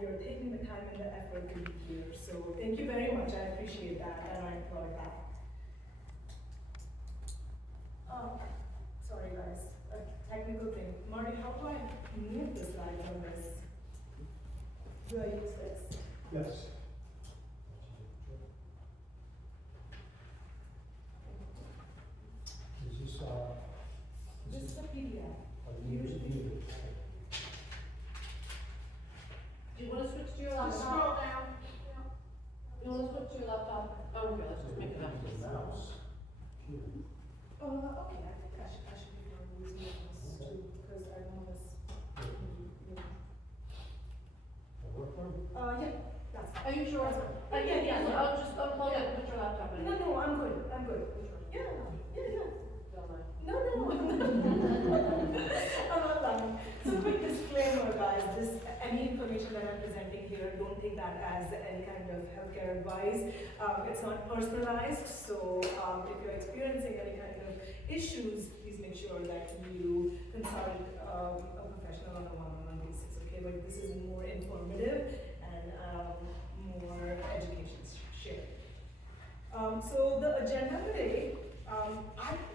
you're taking the time and the effort to be here. So thank you very much. I appreciate that, and I applaud that. Sorry guys, a technical thing. Marty, how do I move the slides on this? Do I use this? Yes. This is a PDF. Usually. Do you want to switch to your laptop? Scroll down. You want to switch to your laptop? Oh, okay, let's just make it up. Mouse. Okay, I think I should be using this too, because I don't want this. Yeah, that's fine. Are you sure? Yeah. So I'll just unplug it and put your laptop in. No, I'm good. Yeah. Don't mind. No. I'm not lying. So quick disclaimer, guys, any information that I'm presenting here, don't take that as any kind of healthcare advice. It's not personalized, so if you're experiencing any kind of issues, please make sure that you consult a professional on a one-on-one basis, okay? But this is more informative and more education shared. So the agenda today,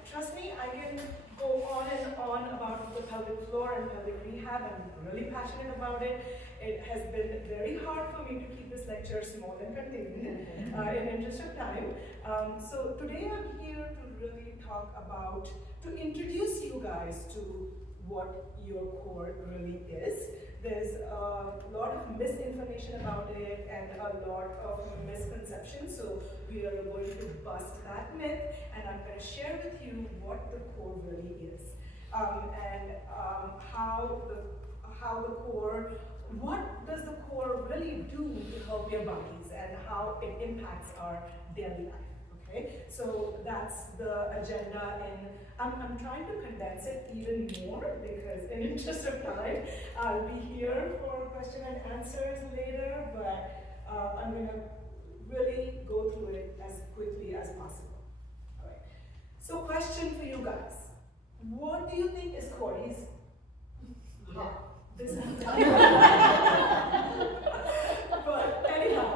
trust me, I can go on and on about the pelvic floor and pelvic rehab. I'm really passionate about it. It has been very hard for me to keep this lecture small and contained in interest of time. So today I'm here to really talk about, to introduce you guys to what your core really is. There's a lot of misinformation about it and a lot of misconceptions, so we are going to bust that myth, and I'm going to share with you what the core really is, and how the core, what does the core really do to help your bodies, and how it impacts our daily life. Okay, so that's the agenda, and I'm trying to condense it even more because in interest of time, I'll be here for question and answers later, but I'm going to really go through it as quickly as possible. All right. So question for you guys. What do you think is core? This is but anyhow,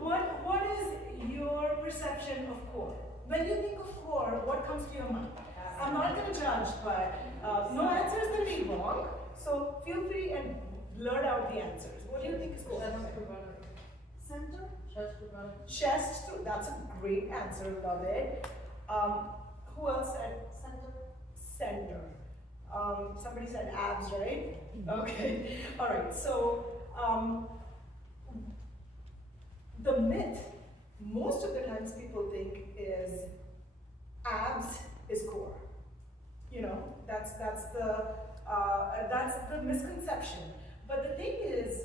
what is your perception of core? When you think of core, what comes to your mind? I'm not going to judge, but no answer is going to be wrong. So feel free and blurt out the answers. What do you think is core? Center? Chest. That's a great answer. Love it. Who else said center? Somebody said abs, right? Okay. All right. So the myth, most of the times people think is abs is core. You know, that's the misconception. But the thing is,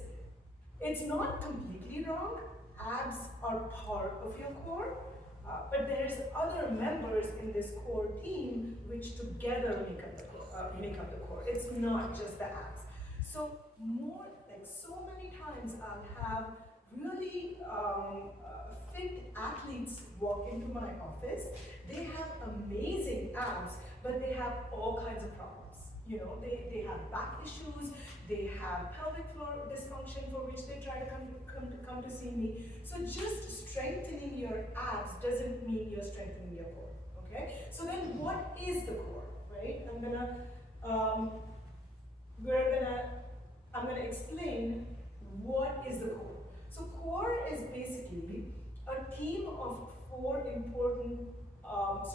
it's not completely wrong. Abs are part of your core, but there's other members in this core team which together make up the core. It's not just the abs. So so many times I'll have really fit athletes walk into my office. They have amazing abs, but they have all kinds of problems. You know, they have back issues, they have pelvic floor dysfunction for which they try to come to see me. So just strengthening your abs doesn't mean you're strengthening your core. Okay? So then what is the core? Right? I'm gonna explain what is the core. So core is basically a team of 4 important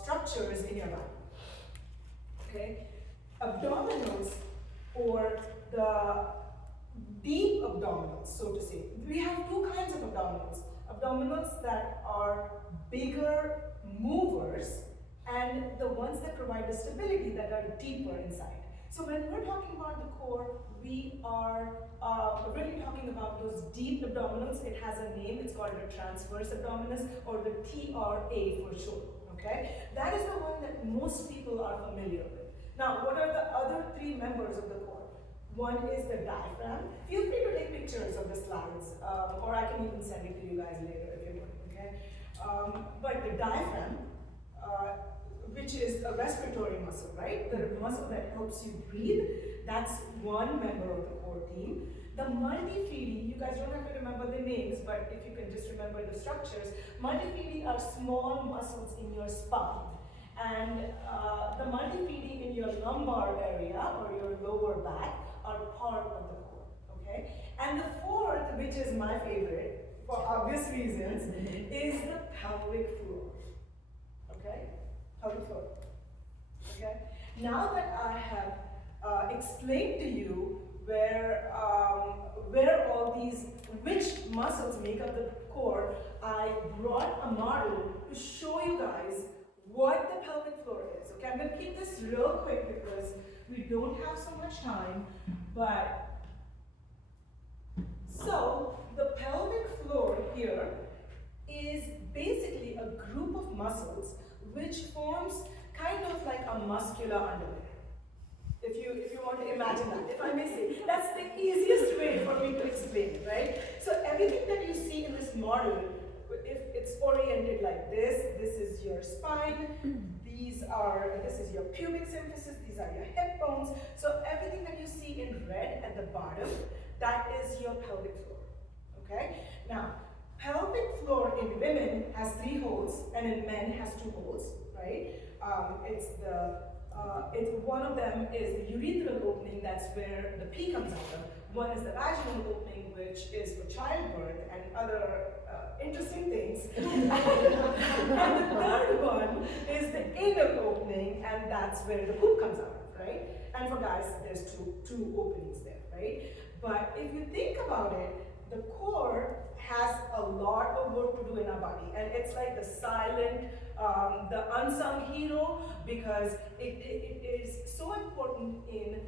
structures in your body. Okay? Abdominals, or the deep abdominals, so to say. We have 2 kinds of abdominals. Abdominals that are bigger movers, and the ones that provide the stability that are deeper inside. So when we're talking about the core, we are really talking about those deep abdominals. It has a name, it's called a transverse abdominis, or the TRA for short, okay? That is the one that most people are familiar with. Now, what are the other 3 members of the core? One is the diaphragm. Feel free to take pictures of the slides, or I can even send it to you guys later if you want, okay? But the diaphragm, which is a respiratory muscle, right? The muscle that helps you breathe. That's one member of the core team. The multifidi, you guys don't have to remember the names, but if you can just remember the structures, multifidi are small muscles in your spine. And the multifidi in your lumbar area or your lower back are part of the core, okay? And the fourth, which is my favorite, for obvious reasons, is the pelvic floor, okay? Pelvic floor, okay? Now that I have explained to you where all these, which muscles make up the core, I brought a model to show you guys what the pelvic floor is. Okay, I'm going to keep this real quick because we don't have so much time, but so the pelvic floor here is basically a group of muscles which forms kind of like a muscular underlayer. If you want to imagine that, if I may say, that's the easiest way for me to explain it, right? So everything that you see in this model, if it's oriented like this is your spine, this is your pubic symphysis, these are your hip bones. So everything that you see in red at the bottom, that is your pelvic floor, okay? Now, pelvic floor in women has 3 holes and in men has 2 holes, right? One of them is the urethral opening, that's where the pee comes out of. One is the vaginal opening, which is for childbirth and other interesting things. And the third one is the anal opening, and that's where the poop comes out of, right? And for guys, there's two openings there, right? But if you think about it, the core has a lot of work to do in our body, and it's like the silent, the unsung hero, because it is so important in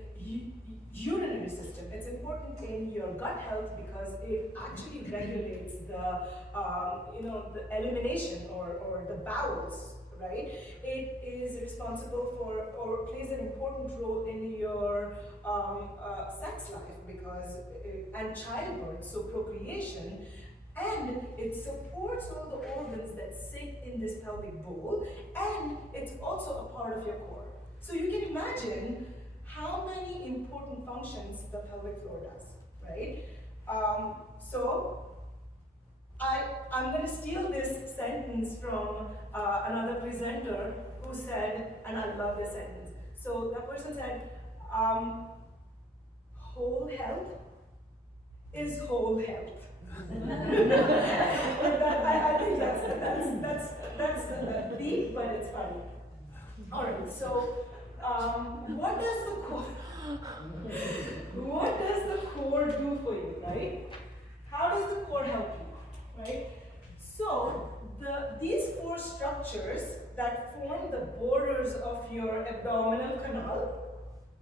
urinary system. It's important in your gut health because it actually regulates the the elimination or the bowels, right? It is responsible for or plays an important role in your sex life because and childbirth, so procreation. And it supports all the organs that sit in this pelvic bowl, and it's also a part of your core. So you can imagine how many important functions the pelvic floor does, right? I'm going to steal this sentence from another presenter who said, and I love this sentence. So that person said, whole health is whole health. I think that's deep, but it's funny. All right, so what does the core do for you, right? How does the core help you, right? So these 4 structures that form the borders of your abdominal canal.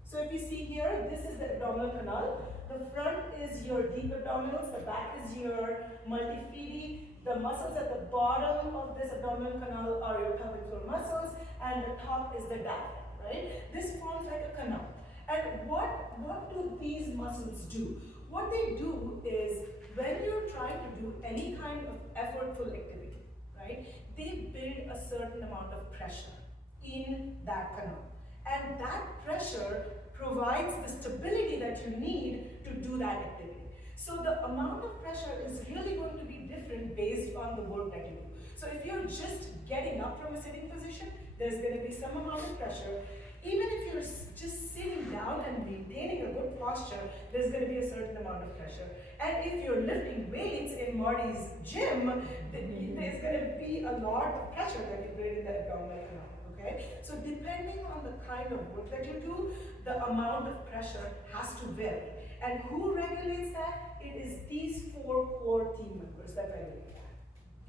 So if you see here, this is the abdominal canal. The front is your deep abdominals, the back is your multifidi. The muscles at the bottom of this abdominal canal are your pelvic floor muscles, and the top is the diaphragm, right? This forms like a canal. And what do these muscles do? What they do is, when you're trying to do any kind of effortful activity, right, they build a certain amount of pressure in that canal. And that pressure provides the stability that you need to do that activity. So the amount of pressure is really going to be different based on the work that you do. So if you're just getting up from a sitting position, there's going to be some amount of pressure. Even if you're just sitting down and maintaining a good posture, there's going to be a certain amount of pressure. And if you're lifting weights in Marty's gym, there's going to be a lot of pressure that you build in the abdominal canal. Okay? So depending on the kind of work that you do, the amount of pressure has to vary. And who regulates that? It is these 4 core team members that regulate that.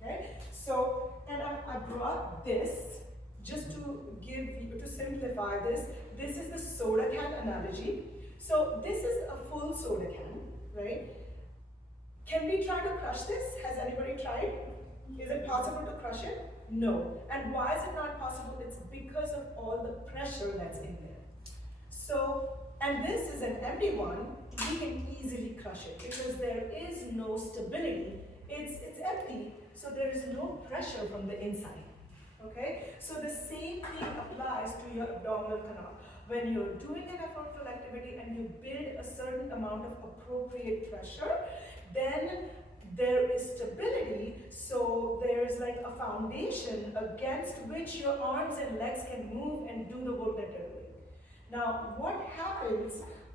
Okay? So, and I brought this just to simplify this. This is the soda can analogy. So this is a full soda can, right? Can we try to crush this? Has anybody tried? Is it possible to crush it? No. And why is it not possible? It's because of all the pressure that's in there. So, and this is an empty one, we can easily crush it because there is no stability. It's empty, so there is no pressure from the inside. Okay, so the same thing applies to your abdominal canal. When you're doing an effortful activity and you build a certain amount of appropriate pressure, then there is stability, so there's like a foundation against which your arms and legs can move and do the work that they're doing. Now, what happens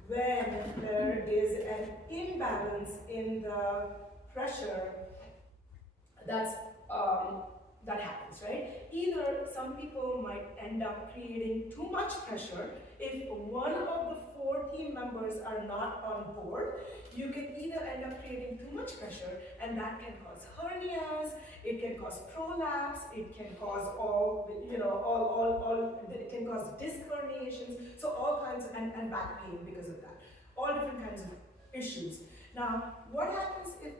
when there is an imbalance in the pressure that's that happens, right? Either some people might end up creating too much pressure. If one of the 4 team members are not on board, you can either end up creating too much pressure, and that can cause hernias, it can cause prolapse, it can cause it can cause disc herniations, so all kinds of, and back pain because of that. All different kinds of issues. Now, what happens if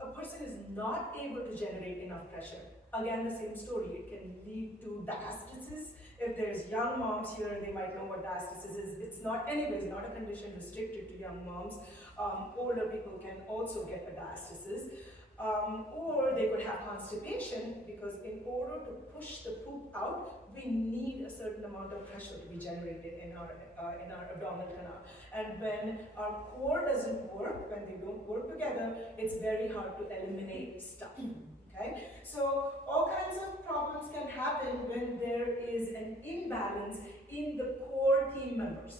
a person is not able to generate enough pressure? Again, the same story. It can lead to diastasis. If there's young moms here, they might know what diastasis is. It's not, anyways, not a condition restricted to young moms. Older people can also get a diastasis. Or they could have constipation, because in order to push the poop out, we need a certain amount of pressure to be generated in our abdominal canal. And when our core doesn't work, when they don't work together, it's very hard to eliminate stuff. Okay? So all kinds of problems can happen when there is an imbalance in the core team members.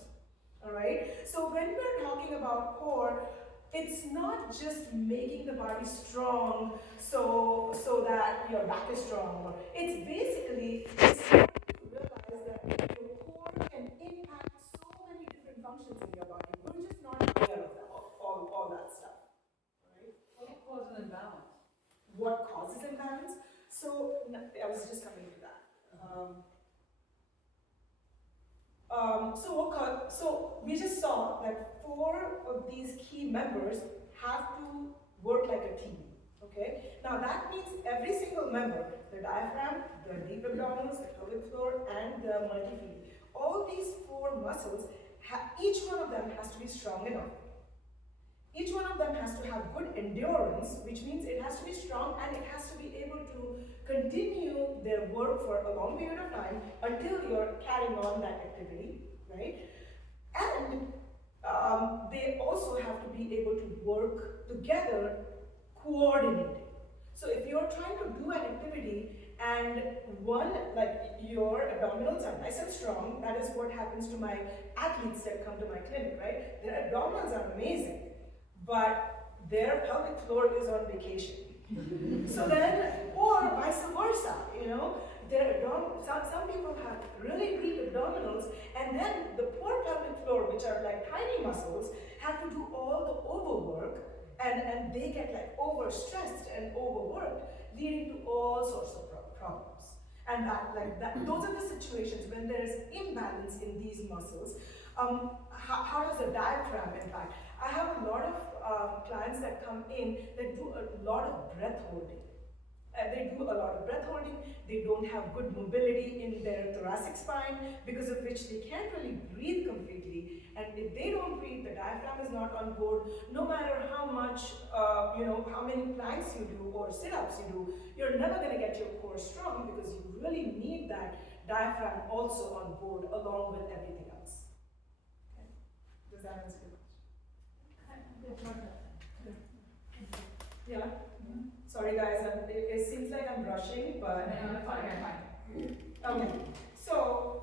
All right? So when we're talking about core, it's not just making the body strong so that your back is strong. It's basically starting to realize that your core can impact so many different functions in your body. We're just not aware of that, all that stuff. Right? What causes imbalance? What causes imbalance? So I was just coming to that. So we just saw that 4 of these key members have to work like a team. Okay. Now that means every single member, the diaphragm, the deep abdominals, the pelvic floor, and the multifidi, all these 4 muscles, each one of them has to be strong enough. Each one of them has to have good endurance, which means it has to be strong and it has to be able to continue their work for a long period of time until you're carrying on that activity, right? And they also have to be able to work together, coordinated. So if you're trying to do an activity and one, like your abdominals are nice and strong, that is what happens to my athletes that come to my clinic, right? Their abdominals are amazing, but their pelvic floor is on vacation. So then, or vice versa, some people have really weak abdominals, and then the poor pelvic floor, which are like tiny muscles, have to do all the overwork, and they get like overstressed and overworked, leading to all sorts of problems. And those are the situations when there is imbalance in these muscles. How does the diaphragm impact? I have a lot of clients that come in that do a lot of breath holding. They do a lot of breath holding. They don't have good mobility in their thoracic spine, because of which they can't really breathe completely. And if they don't breathe, the diaphragm is not on board. No matter how much, how many planks you do or sit-ups you do, you're never going to get your core strong, because you really need that diaphragm also on board along with everything else. Okay. Does that answer your question? Yeah. Sorry guys, it seems like I'm rushing, but okay. So,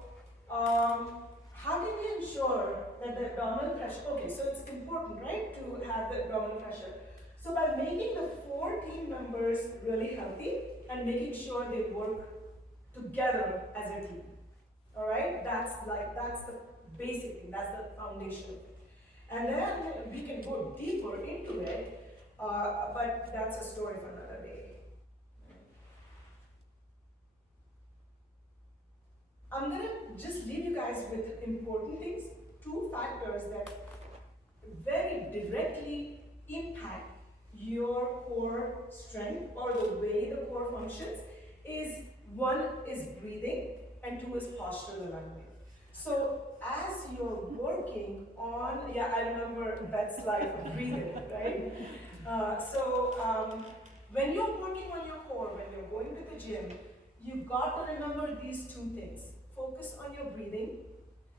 how can we ensure that the abdominal pressure? Okay, so it's important, right, to have the abdominal pressure. So by making the 4 team members really healthy and making sure they work together as a team. All right, that's the basic thing. That's the foundation. And then we can go deeper into it. But that's a story for another day. I'm going to just leave you guys with important things. 2 factors that very directly impact your core strength or the way the core functions is, 1 is breathing and 2 is postural alignment. So as you're working on, I remember Beth's life of breathing, right? When you're working on your core, when you're going to the gym, you've got to remember these two things. Focus on your breathing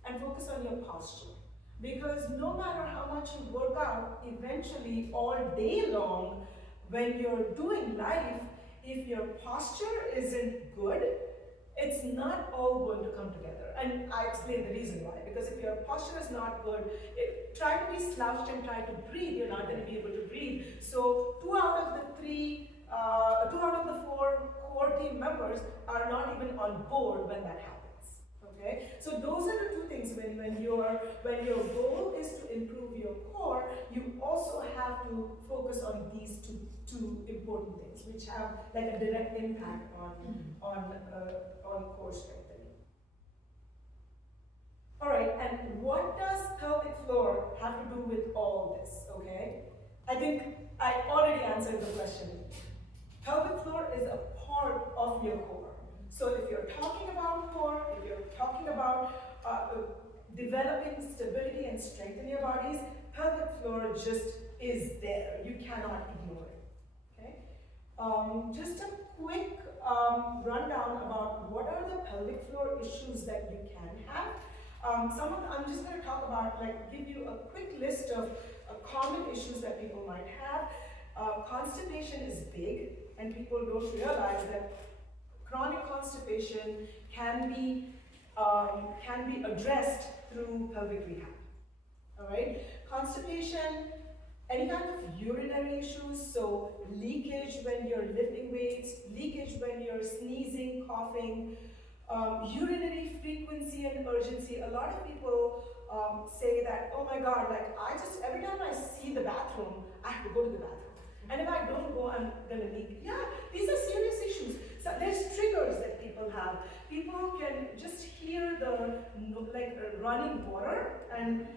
and focus on your posture. Because no matter how much you work out, eventually all day long, when you're doing life, if your posture isn't good, it's not all going to come together. And I explain the reason why. Because if your posture is not good, try to be slouched and try to breathe, you're not going to be able to breathe. So two out of the four core team members are not even on board when that happens. Okay? So those are the two things. When your goal is to improve your core, you also have to focus on these two important things, which have like a direct impact on core strengthening. All right, and what does pelvic floor have to do with all this? Okay, I think I already answered the question. Pelvic floor is a part of your core. So if you're talking about core, if you're talking about developing stability and strength in your bodies, pelvic floor just is there. You cannot ignore it. Okay? Just a quick rundown about what are the pelvic floor issues that you can have. I'm just going to talk about, give you a quick list of common issues that people might have. Constipation is big, and people don't realize that chronic constipation can be addressed through pelvic rehab. All right, constipation, any kind of urinary issues, so leakage when you're lifting weights, leakage when you're sneezing, coughing, urinary frequency and urgency. A lot of people say that, oh my God, every time I see the bathroom, I have to go to the bathroom. And if I don't go, I'm gonna leak. Yeah, these are serious issues. So there's triggers that people have. People can just hear the running water and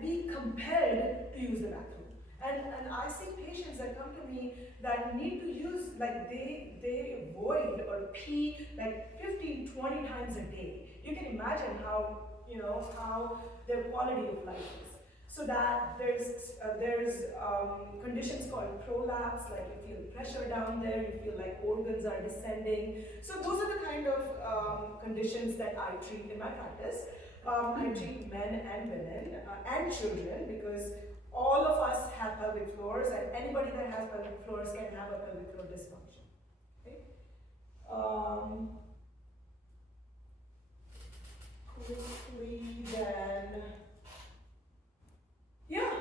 be compelled to use the bathroom. And I see patients that come to me that need to use, they void or pee 15, 20 times a day. You can imagine how their quality of life is. So that there's conditions called prolapse, like you feel pressure down there, you feel like organs are descending. So those are the kind of conditions that I treat in my practice. I treat men and women and children, because all of us have pelvic floors, and anybody that has pelvic floors can have a pelvic floor dysfunction. Okay? Quickly then. Yeah.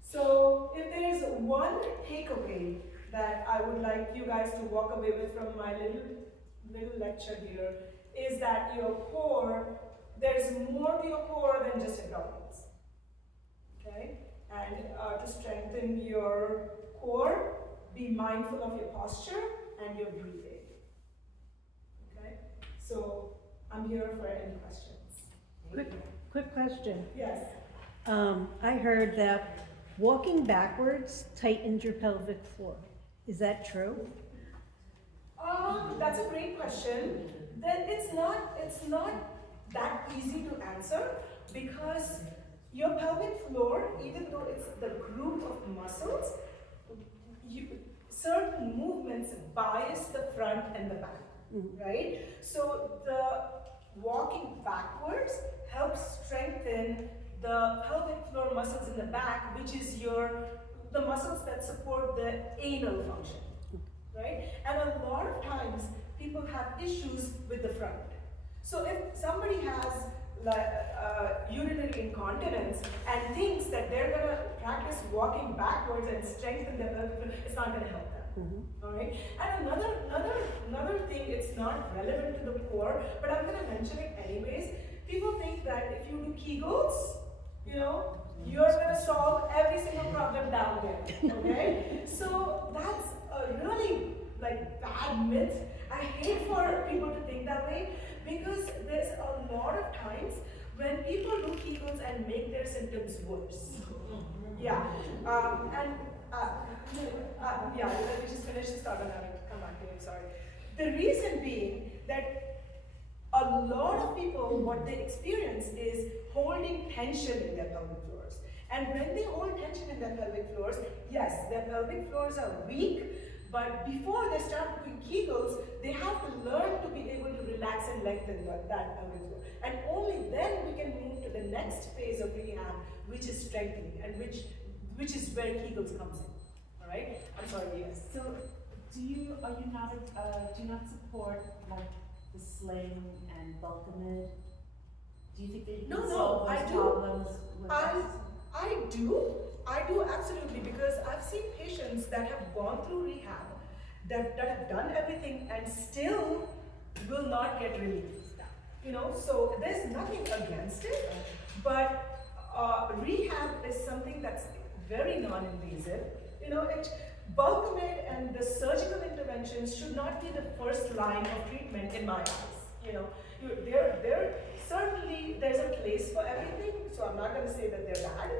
So if there's one takeaway that I would like you guys to walk away with from my little lecture here, is that your core, there's more to your core than just abdominals. Okay? And to strengthen your core, be mindful of your posture and your breathing. Okay? So I'm here for any questions. Quick question. Yes. I heard that walking backwards tightens your pelvic floor. Is that true? That's a great question. Then it's not that easy to answer, because your pelvic floor, even though it's the group of muscles, certain movements bias the front and the back, right? So the walking backwards helps strengthen the pelvic floor muscles in the back, which is the muscles that support the anal function, right? And a lot of times people have issues with the front. So if somebody has urinary incontinence and thinks that they're going to practice walking backwards and strengthen their pelvic floor, it's not going to help them. All right. And another thing, it's not relevant to the core, but I'm going to mention it anyways. People think that if you do Kegels, you're going to solve every single problem down there. Okay. So that's a really bad myth. I hate for people to think that way, because there's a lot of times when people do Kegels and make their symptoms worse. Yeah. Yeah, let me just finish this thought and I'll come back to you, I'm sorry. The reason being that a lot of people, what they experience is holding tension in their pelvic floors. And when they hold tension in their pelvic floors, yes, their pelvic floors are weak, But before they start doing Kegels, they have to learn to be able to relax and lengthen that pelvic floor. And only then we can move to the next phase of rehab, which is strengthening, and which is where Kegels comes in. All right? I'm sorry, yes. So, do you not support like the sling and Bulkamid? Do you think that you can solve those problems with I do absolutely, because I've seen patients that have gone through rehab, that have done everything and still will not get relief. You know, so there's nothing against it, but rehab is something that's very non-invasive. You know, Bulkamid and the surgical interventions should not be the first line of treatment in my eyes. You know, certainly there's a place for everything, so I'm not going to say that they're bad.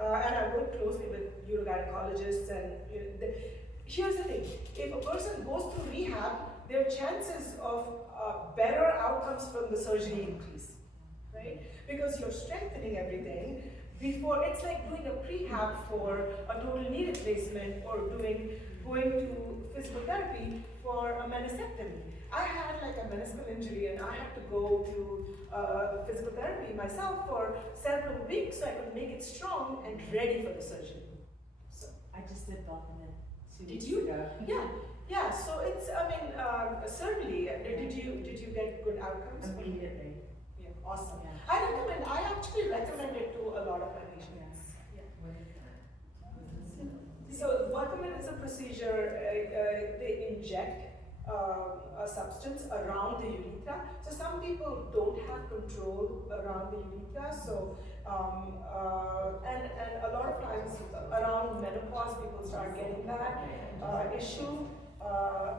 And I work closely with urogynecologists, and here's the thing: if a person goes through rehab, their chances of better outcomes from the surgery increase, right? Because you're strengthening everything before. It's like doing a prehab for a total knee replacement, or going to physical therapy for a meniscectomy. I had like a meniscal injury, and I had to go to physical therapy myself for several weeks so I could make it strong and ready for the surgery. So I just did Bulkamid 2 did weeks you? ago. Yeah. So it's, I mean, certainly. Did you get good outcomes? Immediately. Yeah, awesome. Yeah. I actually recommend it to a lot of my patients. Yeah. What is that? So Bulkamid is a procedure. They inject a substance around the urethra. So some people don't have control around the urethra. So and a lot of times around menopause, people start getting that issue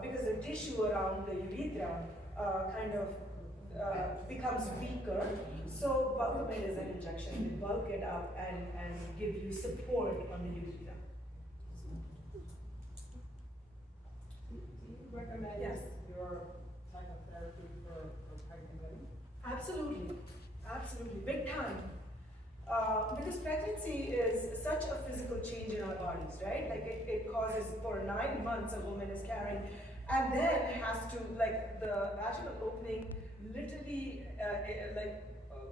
because the tissue around the urethra kind of becomes weaker. So Bulkamid is an injection. They bulk it up and give you support on the urethra. Recommend Yes. your psychotherapy for pregnant women? Absolutely, absolutely, big time. Because pregnancy is such a physical change in our bodies, right? Like it causes, for 9 months a woman is carrying, and then has to, like, the vaginal opening literally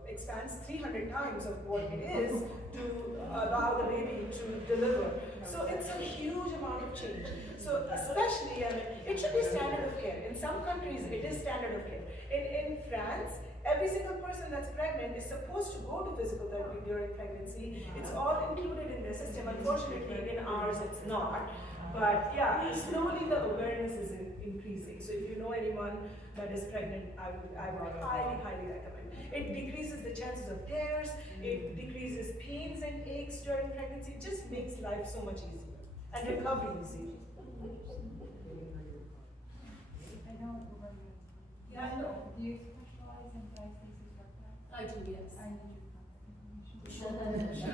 expands 300 times of what it is to allow the baby to deliver. So it's a huge amount of change. So especially, I mean, it should be standard of care. In some countries, it is standard of care. In France, every single person that's pregnant is supposed to go to physical therapy during pregnancy. It's all included in their system. Unfortunately, in ours, it's not. But yeah, slowly the awareness is increasing. So if you know anyone that is pregnant, I would highly, highly recommend. It decreases the chances of tears. It decreases pains and aches during pregnancy. It just makes life so much easier, and recovery is easier. I know. Yeah, I know. Do you specialize in diastasis recti? I do, yes. I need your contact information.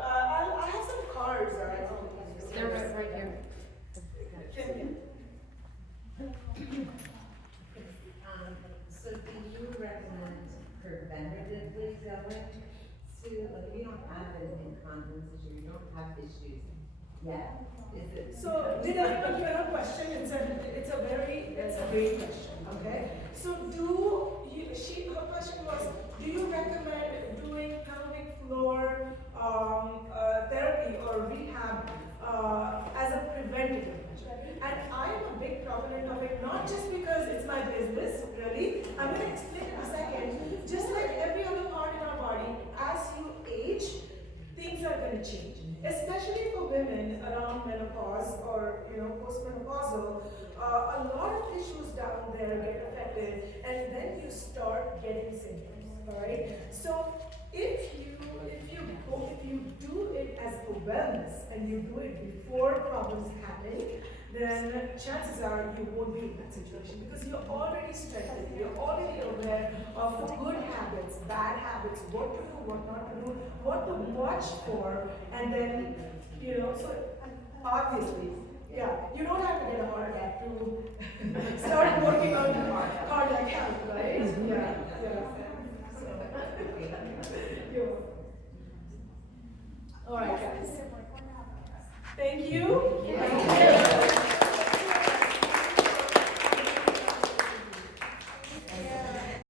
I have some cards. They're right here. So do you recommend preventatively going to, like, if you don't have an incontinence issue, you don't have issues yet, is it? So did everyone hear a question? It's a great question. Okay. So her question was, do you recommend doing pelvic floor therapy or rehab as a preventative measure? And I am a big proponent of it, not just because it's my business, really. I'm going to explain in a second. Just like every other part in our body, as you age, things are going to change. Especially for women around menopause or postmenopausal, a lot of tissues down there get affected, and then you start getting symptoms. All right. So if you do it as a wellness and you do it before problems happen, then chances are you won't be in that situation because you're already strengthened. You're already aware of good habits, bad habits, what to do, what not to do, what to watch for, and then, so obviously, yeah, you don't have to get a heart attack to start working on cardiac health, right? Yeah.